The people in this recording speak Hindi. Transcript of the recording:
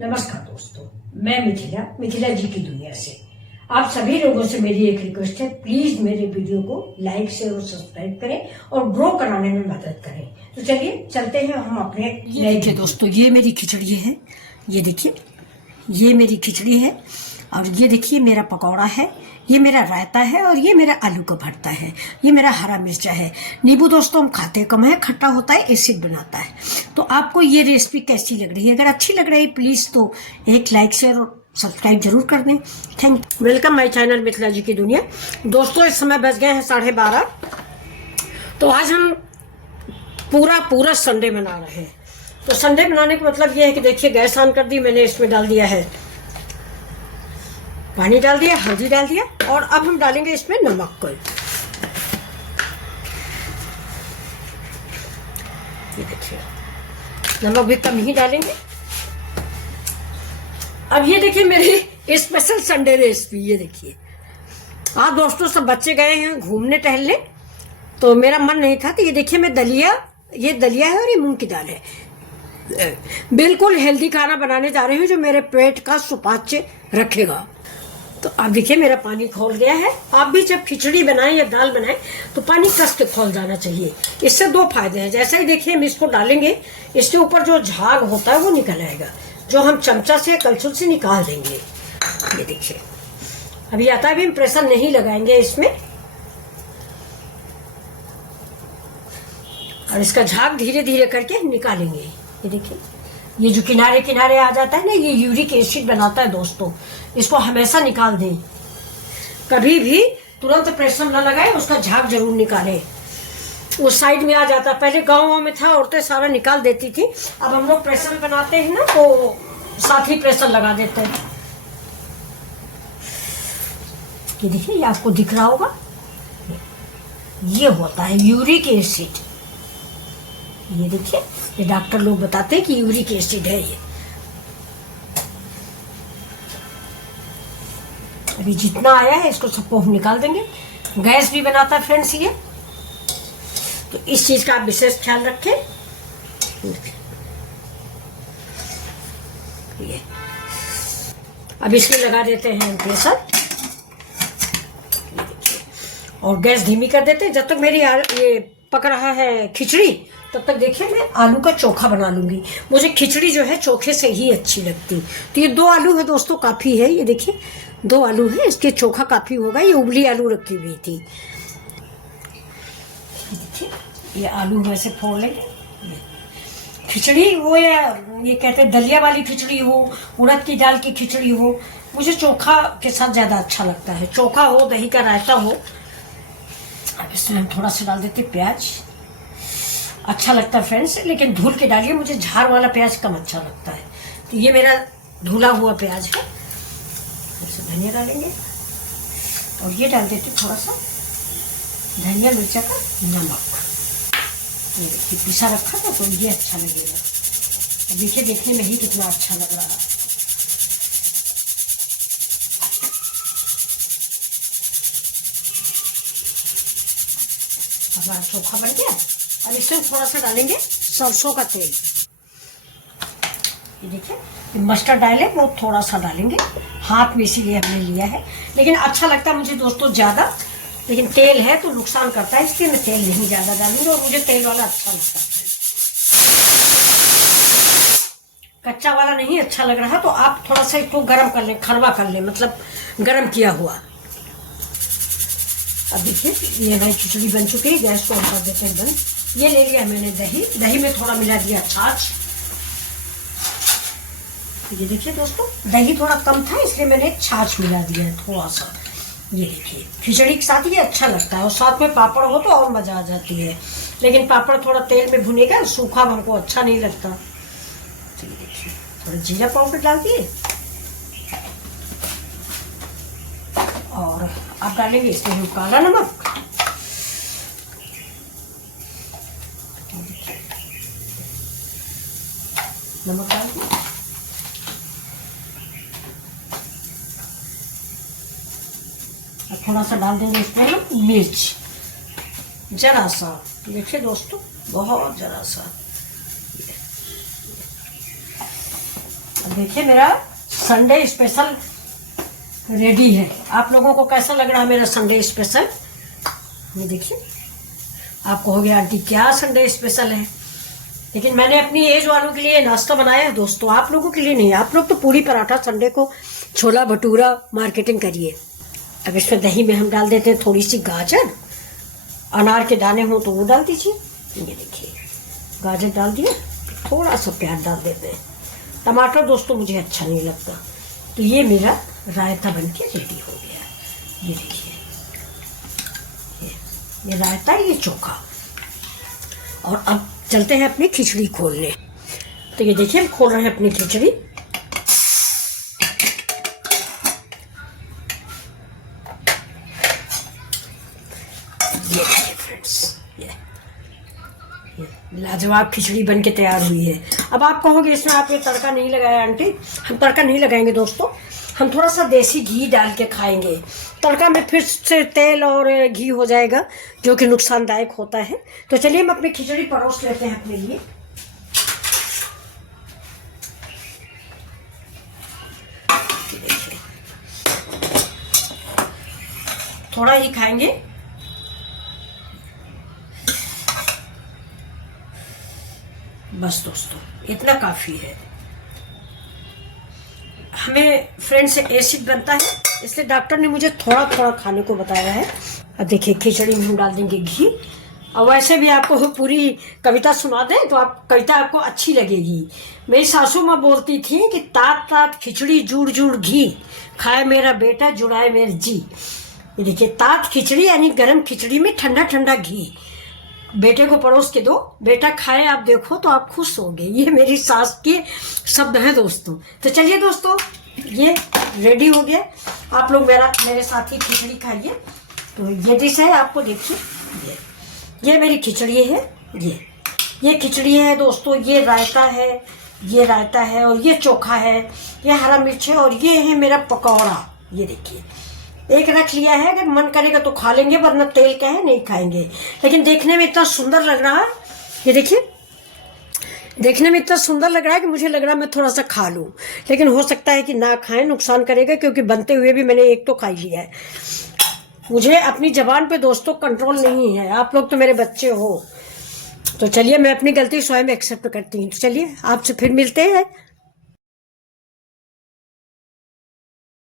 नमस्कार दोस्तों, मैं मिथिला जी की दुनिया से आप सभी लोगों से मेरी एक रिक्वेस्ट है, प्लीज मेरे वीडियो को लाइक शेयर और सब्सक्राइब करें और ग्रो कराने में मदद करें। तो चलिए चलते हैं हम अपने। ये देखिए दोस्तों, ये मेरी खिचड़ी है। ये देखिए, ये मेरी खिचड़ी है। और ये देखिए मेरा पकौड़ा है, ये मेरा रायता है और ये मेरा आलू का भरता है। ये मेरा हरा मिर्चा है। नींबू दोस्तों हम खाते कम है, खट्टा होता है, एसिड बनाता है। तो आपको ये रेसिपी कैसी लग रही है? अगर अच्छी लग रही है प्लीज तो एक लाइक शेयर और सब्सक्राइब जरूर कर दें। Thank you. Welcome my channel Mithila ji की दुनिया। दोस्तों इस समय बज गए हैं 12:30। तो आज हम पूरा संडे मना रहे हैं। तो संडे बनाने का मतलब ये है कि देखिए गैस ऑन कर दी मैंने, इसमें डाल दिया है पानी, डाल दिया हल्दी, डाल दिया और अब हम डालेंगे इसमें नमक को। ये देखिए नमक भी कम ही डालेंगे। अब ये देखिए मेरी स्पेशल संडे रेसिपी। ये देखिए आज दोस्तों सब बच्चे गए हैं घूमने टहलने, तो मेरा मन नहीं था। तो ये देखिए मैं ये दलिया है और ये मूंग की दाल है। बिल्कुल हेल्दी खाना बनाने जा रही हूँ जो मेरे पेट का सुपाच्य रखेगा। तो अब देखिए मेरा पानी खौल गया है। आप भी जब खिचड़ी बनाएं या दाल बनाएं तो पानी कस के खौल जाना चाहिए। इससे दो फायदे हैं। जैसे ही देखिए हम इसको डालेंगे, इसके ऊपर जो झाग होता है वो निकल आएगा, जो हम चमचा से कलछुल से निकाल देंगे। ये देखिए अभी आता है, अभी हम प्रेशर नहीं लगाएंगे इसमें। और इसका झाग धीरे धीरे करके निकालेंगे। ये देखिए ये जो किनारे किनारे आ जाता है ना, ये यूरिक एसिड बनाता है दोस्तों। इसको हमेशा निकाल दें, कभी भी तुरंत प्रेशर न लगाए, उसका झाग जरूर निकालें। उस साइड में आ जाता, पहले गाँव में था औरतें सारा निकाल देती थी। अब हम लोग प्रेशर बनाते हैं ना तो साथ ही प्रेशर लगा देते हैं। ये देखिए ये आपको दिख रहा होगा, ये होता है यूरिक एसिड। ये देखिए ये डॉक्टर लोग बताते हैं कि यूरिक एसिड है ये। अभी जितना आया है इसको सबको हम निकाल देंगे। गैस भी बनाता है फ्रेंड्स ये, तो इस चीज का आप विशेष ख्याल रखें। ये अब इसमें लगा देते हैं प्रेशर और गैस धीमी कर देते हैं। जब तक मेरी ये पक रहा है खिचड़ी, तब तक देखिए मैं आलू का चोखा बना लूंगी। मुझे खिचड़ी जो है चोखे से ही अच्छी लगती। तो ये 2 आलू है दोस्तों, काफी है। ये देखिए 2 आलू है, इसके चोखा काफी होगा। ये उबली आलू रखी हुई थी। देखिए ये आलू वैसे फोड़ लेंगे। खिचड़ी वो ये कहते हैं दलिया वाली खिचड़ी हो, उड़द की दाल की खिचड़ी हो, मुझे चोखा के साथ ज्यादा अच्छा लगता है। चोखा हो, दही का रायता हो। अब इसमें हम थोड़ा सा डाल देते प्याज। अच्छा लगता है फ्रेंड्स, लेकिन धुल के डालिए, मुझे झार वाला प्याज कम अच्छा लगता है। तो ये मेरा धुला हुआ प्याज है। इसमें धनिया डालेंगे और ये डाल देते थोड़ा सा धनिया मिर्चा का नमक। ये देखिए पिसा रखा था तो ये अच्छा लगेगा। देखिए देखने में ही कितना अच्छा लग रहा है। हमारा चोखा बन गया। अब इसमें थोड़ा सा डालेंगे सरसों का तेल। ये देखिए मस्टर्ड डाले वो थोड़ा सा डालेंगे, हाथ में इसीलिए हमने लिया है। लेकिन अच्छा लगता है मुझे दोस्तों ज्यादा, लेकिन तेल है तो नुकसान करता है, इसलिए मैं तेल नहीं ज्यादा डालूंगी। और मुझे तेल वाला अच्छा लगता है, कच्चा वाला नहीं अच्छा लग रहा। तो आप थोड़ा सा इसको गर्म कर लें, खरवा कर लें, मतलब गर्म किया हुआ। अब देखिए ये हमारी खिचड़ी बन चुकी है। गैस को ऑन कर देते हैं बंद। ये ले लिया मैंने दही, दही में थोड़ा मिला दिया छाछ। ये देखिए दोस्तों दही थोड़ा कम था इसलिए मैंने छाछ मिला दिया है थोड़ा सा। ये देखिए खिचड़ी के साथ ये अच्छा लगता है, और साथ में पापड़ हो तो और मजा आ जाती है। लेकिन पापड़ थोड़ा तेल में भुनेगा, सूखा हमको अच्छा नहीं लगता। तो ये देखिए थोड़ा जीरा पाउडर डाल दिए और अब डालेंगे इसमें हम काला नमक। नमक डाल दिए और थोड़ा सा डाल देंगे इसमें हम मिर्च, जरा सा। देखिए दोस्तों बहुत जरा सा। अब देखिए मेरा संडे स्पेशल रेडी है। आप लोगों को कैसा लग रहा है मेरा संडे स्पेशल? ये देखिए, आप कहोगे आंटी क्या संडे स्पेशल है, लेकिन मैंने अपनी एज वालों के लिए नाश्ता बनाया है दोस्तों, आप लोगों के लिए नहीं। आप लोग तो पूरी पराठा संडे को, छोला भटूरा मार्केटिंग करिए। अब इसमें दही में हम डाल देते हैं थोड़ी सी गाजर, अनार के दाने हो तो वो डाल दीजिए। ये देखिए गाजर डाल दिया, थोड़ा सा प्याज डाल देते हैं। टमाटर दोस्तों मुझे अच्छा नहीं लगता। तो ये मेरा रायता बनके रेडी हो गया। ये देखिए, ये रायता, ये चोखा। और अब चलते हैं अपनी खिचड़ी खोलने। तो ये देखिए हम खोल रहे हैं अपनी खिचड़ी। ये देखिए फ्रेंड्स, ये लाजवाब खिचड़ी बन के तैयार हुई है। अब आप कहोगे इसमें आप ये तड़का नहीं लगाया आंटी। हम तड़का नहीं लगाएंगे दोस्तों, हम थोड़ा सा देसी घी डाल के खाएंगे। तड़का में फिर से तेल और घी हो जाएगा, जो कि नुकसानदायक होता है। तो चलिए हम अपनी खिचड़ी परोस लेते हैं अपने लिए। थोड़ा ही खाएंगे, बस दोस्तों इतना काफी है। हमें फ्रेंड्स एसिड बनता है, इसलिए डॉक्टर ने मुझे थोड़ा थोड़ा खाने को बताया है। अब देखिए खिचड़ी में हम डाल देंगे घी। और वैसे भी आपको पूरी कविता सुना दें तो आप कविता आपको अच्छी लगेगी। मेरी सासू माँ बोलती थी कि तात तात खिचड़ी जुड़ जुड़ घी, खाए मेरा बेटा जुड़ाए मेरे जी। ये देखिए तात खिचड़ी यानी गर्म खिचड़ी में ठंडा ठंडा घी बेटे को परोस के दो, बेटा खाए आप देखो तो आप खुश होगे। ये मेरी सास के शब्द हैं दोस्तों। तो चलिए दोस्तों ये रेडी हो गया। आप लोग मेरे साथ ही खिचड़ी खाइए। तो ये डिश है, आपको देखिए, ये मेरी खिचड़ी है। ये खिचड़ी है दोस्तों, ये रायता है, ये रायता है, और ये चोखा है, ये हरा मिर्च है, और ये है मेरा पकौड़ा। ये देखिए एक रख लिया है, अगर मन करेगा तो खा लेंगे, वरना तेल का है नहीं खाएंगे। लेकिन देखने में इतना सुंदर लग रहा है, ये देखिए देखने में इतना सुंदर लग रहा है कि मुझे लग रहा है मैं थोड़ा सा खा लूं। लेकिन हो सकता है कि ना खाएं, नुकसान करेगा, क्योंकि बनते हुए भी मैंने एक तो खा लिया है। मुझे अपनी जबान पे दोस्तों कंट्रोल नहीं है। आप लोग तो मेरे बच्चे हो। तो चलिए मैं अपनी गलती स्वयं एक्सेप्ट करती हूँ। तो चलिए आपसे फिर मिलते हैं।